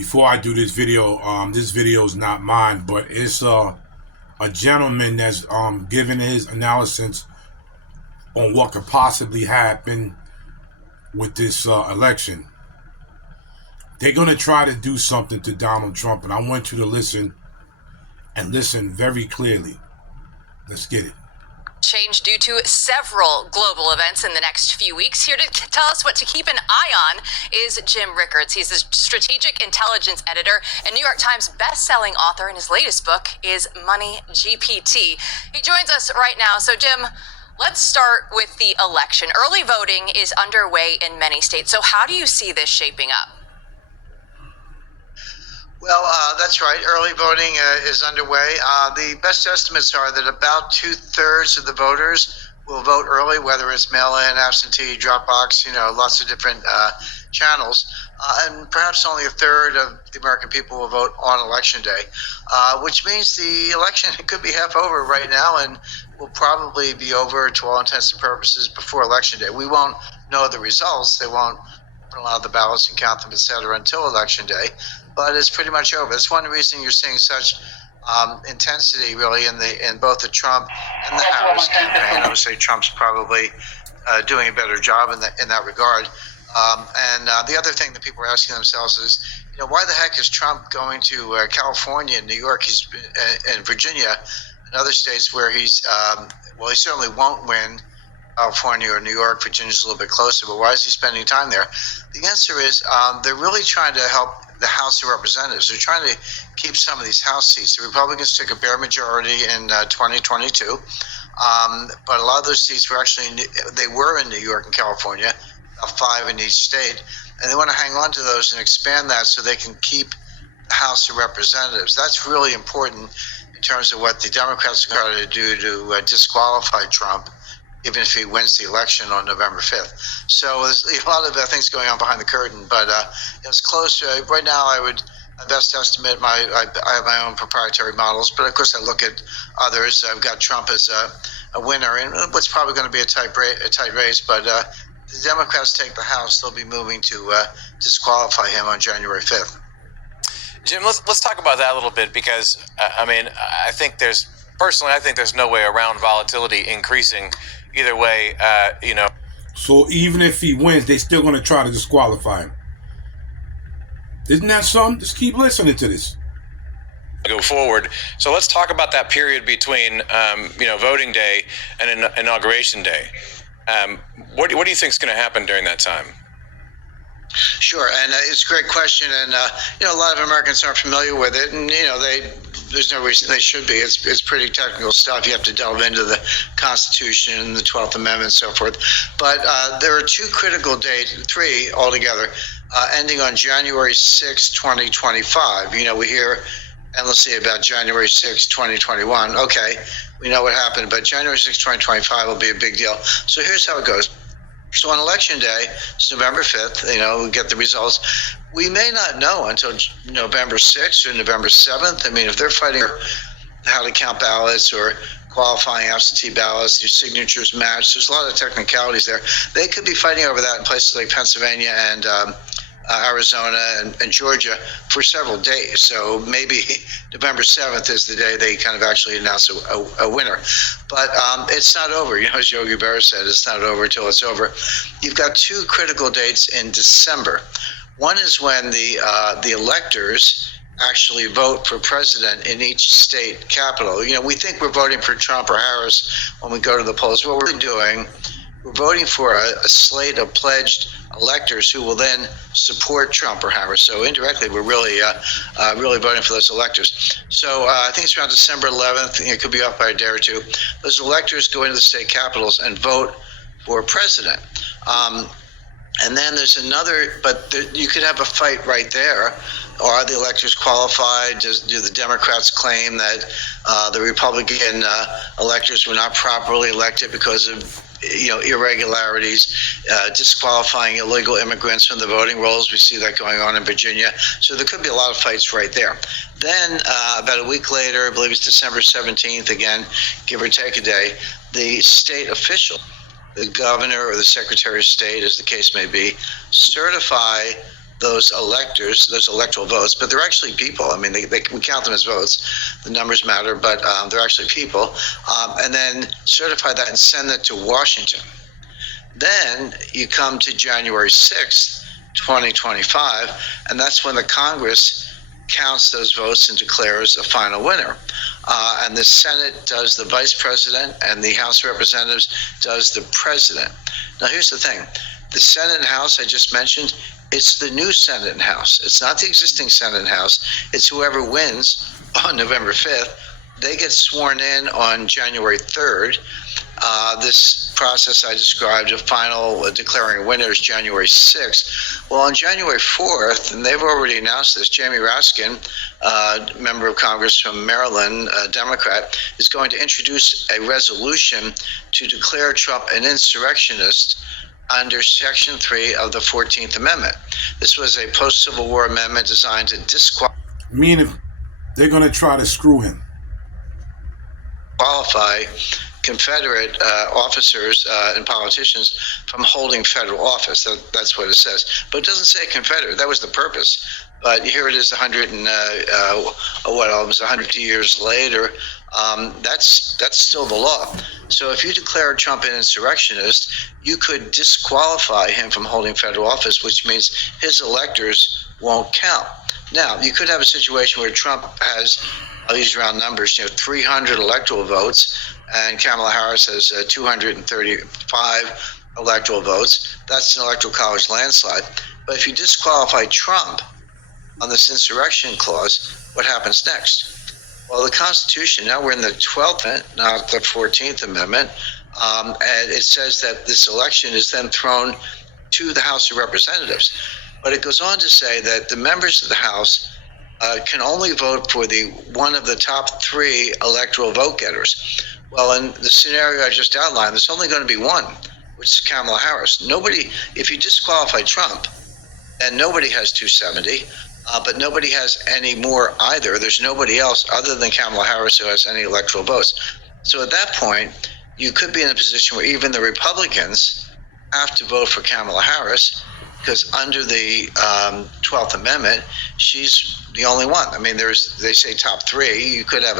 before I do this video is not mine, but it's a gentleman that's giving his analysis on what could possibly happen with this election. They're going to try to do something to Donald Trump, and I want you to listen and listen very clearly. Let's get it. Change due to several global events in the next few weeks. Here to tell us what to keep an eye on is Jim Rickards. He's a strategic intelligence editor and New York Times best-selling author, and his latest book is Money GPT. He joins us right now. So, Jim, let's start with the election. Early voting is underway in many states. So how do you see this shaping up? Well, that's right. Early voting is underway. The best estimates are that about 2/3 of the voters will vote early, whether it's mail-in, absentee, drop box, lots of different channels. And perhaps only 1/3 of the American people will vote on Election Day, which means the election could be half over right now and will probably be over to all intents and purposes before Election Day. We won't know the results. They won't allow the ballots and count them, et cetera, until Election Day. But it's pretty much over. That's one reason you're seeing such intensity, really, in both the Trump and the Harris campaign. I would say Trump's probably doing a better job in that regard. And the other thing that people are asking themselves is, why the heck is Trump going to California and New York, and Virginia, and other states where he certainly won't win. California or New York. Virginia's a little bit closer, but why is he spending time there? The answer is they're really trying to help the House of Representatives. They're trying to keep some of these House seats. The Republicans took a bare majority in 2022, but a lot of those seats were in New York and California, about 5 in each state, and they want to hang on to those and expand that so they can keep the House of Representatives. That's really important in terms of what the Democrats are trying to do to disqualify Trump, even if he wins the election on November 5th. So there's a lot of things going on behind the curtain, but it's close. Right now, my best estimate, I have my own proprietary models, but of course I look at others. I've got Trump as a winner in what's probably going to be a tight race, but the Democrats take the House, they'll be moving to disqualify him on January 5th. Jim, let's talk about that a little bit, because, I think there's no way around volatility increasing either way, So even if he wins, they're still going to try to disqualify him. Isn't that something? Just keep listening to this. Go forward. So let's talk about that period between, voting day and inauguration day. What do you think is going to happen during that time? Sure, and it's a great question, and a lot of Americans aren't familiar with it, and there's no reason they should be. It's pretty technical stuff. You have to delve into the Constitution and the 12th Amendment and so forth. But there are three altogether, ending on January 6, 2025. We hear endlessly about January 6, 2021. Okay, we know what happened, but January 6, 2025 will be a big deal. So here's how it goes. So on Election Day, it's November 5th, we get the results. We may not know until November 6th or November 7th. If they're fighting how to count ballots or qualifying absentee ballots, your signatures match, there's a lot of technicalities there. They could be fighting over that in places like Pennsylvania and Arizona and Georgia for several days. So maybe November 7th is the day they kind of actually announce a winner. But it's not over. As Yogi Berra said, it's not over until it's over. You've got two critical dates in December. One is when the electors actually vote for president in each state capital. We think we're voting for Trump or Harris when we go to the polls. What we're doing, we're voting for a slate of pledged electors who will then support Trump or Harris. So indirectly, we're really voting for those electors. So I think it's around December 11th. It could be off by a day or two. Those electors go into the state capitals and vote for president. And then there's you could have a fight right there. Are the electors qualified? Do the Democrats claim that the Republican electors were not properly elected because of irregularities, disqualifying illegal immigrants from the voting rolls? We see that going on in Virginia. So there could be a lot of fights right there. Then about a week later, I believe it's December 17th, again, give or take a day, the state official, the governor or the secretary of state, as the case may be, certify those electors, those electoral votes, but they're actually people. I mean, we count them as votes. The numbers matter, but they're actually people. And then certify that and send it to Washington. Then you come to January 6th, 2025, and that's when the Congress counts those votes and declares a final winner. And the Senate does the vice president, and the House of Representatives does the president. Now, here's the thing. The Senate and House I just mentioned, it's the new Senate and House. It's not the existing Senate and House. It's whoever wins on November 5th. They get sworn in on January 3rd. This process I described, a final declaring winners January 6th. Well, on January 4th, and they've already announced this, Jamie Raskin, member of Congress from Maryland, a Democrat, is going to introduce a resolution to declare Trump an insurrectionist under Section 3 of the 14th Amendment. This was a post-Civil War amendment designed to disqualify. Meaning they're going to try to screw him. Qualify Confederate officers and politicians from holding federal office. That's what it says. But it doesn't say Confederate. That was the purpose. But here it is 100 years later. That's still the law. So if you declare Trump an insurrectionist, you could disqualify him from holding federal office, which means his electors won't count. Now, you could have a situation where Trump has, I'll use round numbers, 300 electoral votes, and Kamala Harris has 235 electoral votes. That's an electoral college landslide. But if you disqualify Trump on this insurrection clause, what happens next? Well, the Constitution, now we're in the 12th Amendment, not the 14th Amendment, and it says that this election is then thrown to the House of Representatives. But it goes on to say that the members of the House can only vote for one of the top three electoral vote getters. Well, in the scenario I just outlined, there's only going to be one, which is Kamala Harris. Nobody, if you disqualify Trump, and nobody has 270, but nobody has any more either. There's nobody else other than Kamala Harris who has any electoral votes. So at that point, you could be in a position where even the Republicans have to vote for Kamala Harris, because under the 12th Amendment, she's the only one. I mean, they say top three. You could have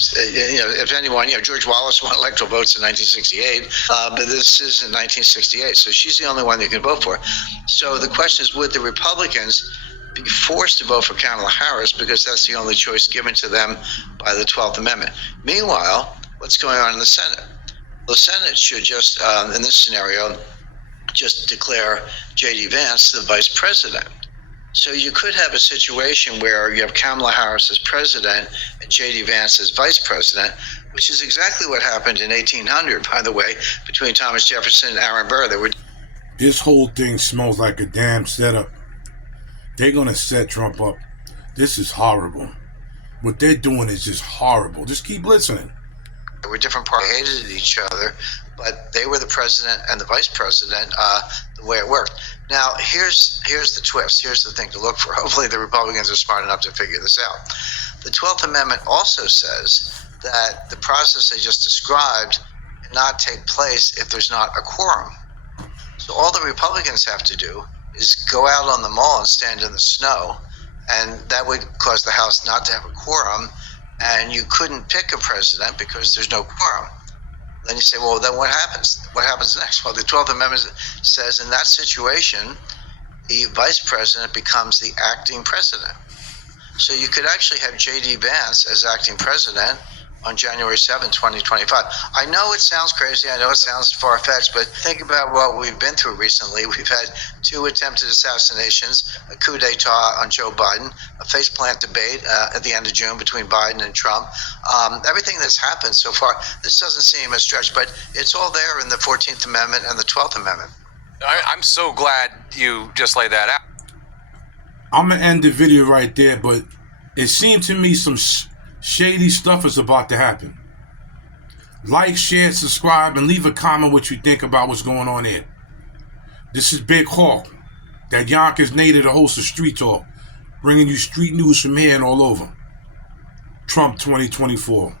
if anyone, George Wallace won electoral votes in 1968, but this is in 1968. So she's the only one you can vote for. So the question is, would the Republicans be forced to vote for Kamala Harris because that's the only choice given to them by the 12th Amendment? Meanwhile, what's going on in the Senate? The Senate should just, in this scenario, just declare J.D. Vance the vice president. So you could have a situation where you have Kamala Harris as president and J.D. Vance as vice president, which is exactly what happened in 1800, by the way, between Thomas Jefferson and Aaron Burr. This whole thing smells like a damn setup. They're going to set Trump up. This is horrible. What they're doing is just horrible. Just keep listening. They were different parties, hated each other, but they were the president and the vice president, the way it worked. Now, here's the twist. Here's the thing to look for. Hopefully the Republicans are smart enough to figure this out. The 12th Amendment also says that the process I just described cannot take place if there's not a quorum. So all the Republicans have to do is go out on the mall and stand in the snow, and that would cause the House not to have a quorum, and you couldn't pick a president because there's no quorum. Then you say, well, then what happens? What happens next? Well, the 12th Amendment says in that situation, the vice president becomes the acting president. So you could actually have J.D. Vance as acting president on January 7, 2025. I know it sounds crazy. I know it sounds far-fetched, but think about what we've been through recently. We've had 2 attempted assassinations, a coup d'etat on Joe Biden, a faceplant debate at the end of June between Biden and Trump. Everything that's happened so far, this doesn't seem a stretch, but it's all there in the 14th Amendment and the 12th Amendment. I'm so glad you just laid that out. I'm going to end the video right there, but it seemed to me some shady stuff is about to happen. Like, share, subscribe, and leave a comment what you think about what's going on here. This is Big Hawk, that Yonkers native to host of Street Talk, bringing you street news from here and all over. Trump 2024.